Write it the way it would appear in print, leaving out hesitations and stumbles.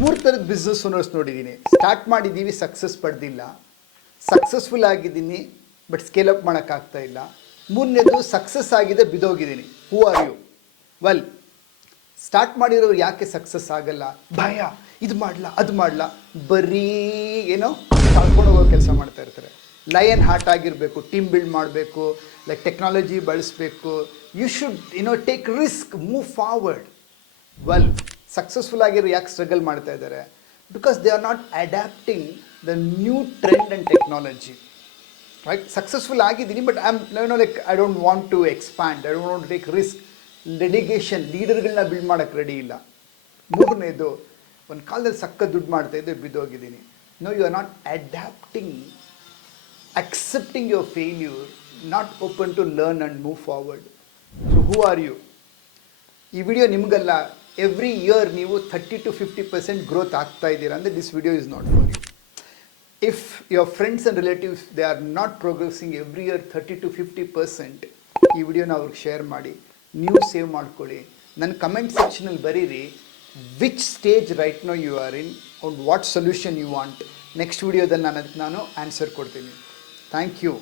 ಮೂರು ಥರದ business owners ನೋಡಿದ್ದೀನಿ. ಸ್ಟಾರ್ಟ್ ಮಾಡಿದ್ದೀವಿ, ಸಕ್ಸಸ್ ಪಡೆದಿಲ್ಲ. ಸಕ್ಸಸ್ಫುಲ್ ಆಗಿದ್ದೀನಿ ಬಟ್ ಸ್ಕೇಲ್ ಅಪ್ ಮಾಡೋಕ್ಕಾಗ್ತಾ ಇಲ್ಲ. ಮೂರನೇದು ಸಕ್ಸಸ್ ಆಗಿದೆ, ಬಿದ್ದೋಗಿದ್ದೀನಿ. Who are you? Well, start ಮಾಡಿರೋರು ಯಾಕೆ ಸಕ್ಸಸ್ ಆಗಲ್ಲ? ಭಯ, ಇದು ಮಾಡಲ್ಲ ಅದು ಮಾಡಲ್ಲ, ಬರೀ ಏನೋ ಕಳ್ಕೊಂಡು ಹೋಗೋ ಕೆಲಸ ಮಾಡ್ತಾ ಇರ್ತಾರೆ. ಲಯನ್ ಹಾರ್ಟ್ ಆಗಿರಬೇಕು, ಟೀಮ್ ಬಿಲ್ಡ್ ಮಾಡಬೇಕು, ಲೈಕ್ ಟೆಕ್ನಾಲಜಿ ಬಳಸಬೇಕು. You should take risk, move forward. Well, successful ಆಗಿರೋ ಯಾಕೆ ಸ್ಟ್ರಗಲ್ ಮಾಡ್ತಾ ಇದ್ದಾರೆ? Because they are not adapting the new trend and technology. Right? Successful ಆಗಿದ್ದೀನಿ but I don't want to expand, I don't want to take risk. Delegation, ಲೀಡರ್ಗಳನ್ನ build ಮಾಡೋಕ್ಕೆ ready ಇಲ್ಲ. ಮೂರನೇದು, ಒಂದು ಕಾಲದಲ್ಲಿ ಸಕ್ಕ ದುಡ್ಡು ಮಾಡ್ತಾಯಿದ್ದೆ, ಬಿದ್ದೋಗಿದ್ದೀನಿ. No, you are not adapting, accepting your failure, not open to learn and move forward. So who are you? ಈ ವಿಡಿಯೋ ನಿಮಗಲ್ಲ. ಎವ್ರಿ ಇಯರ್ ನೀವು 30 to 50% ಗ್ರೋತ್ ಆಗ್ತಾ ಇದ್ದೀರಾ ಅಂದರೆ this video is not for you. If your friends and relatives they are not progressing every year 30 to 50%, ಈ ವಿಡಿಯೋನ ಅವ್ರಿಗೆ share ಮಾಡಿ. ನೀವು ಸೇವ್ ಮಾಡ್ಕೊಳ್ಳಿ. ನನ್ನ ಕಮೆಂಟ್ ಸೆಕ್ಷನಲ್ಲಿ ಬರೀರಿ which stage right now you are in and what solution you want. Next ವಿಡಿಯೋದಲ್ಲಿ ನಾನು ಆನ್ಸರ್ ಕೊಡ್ತೀನಿ. Thank you.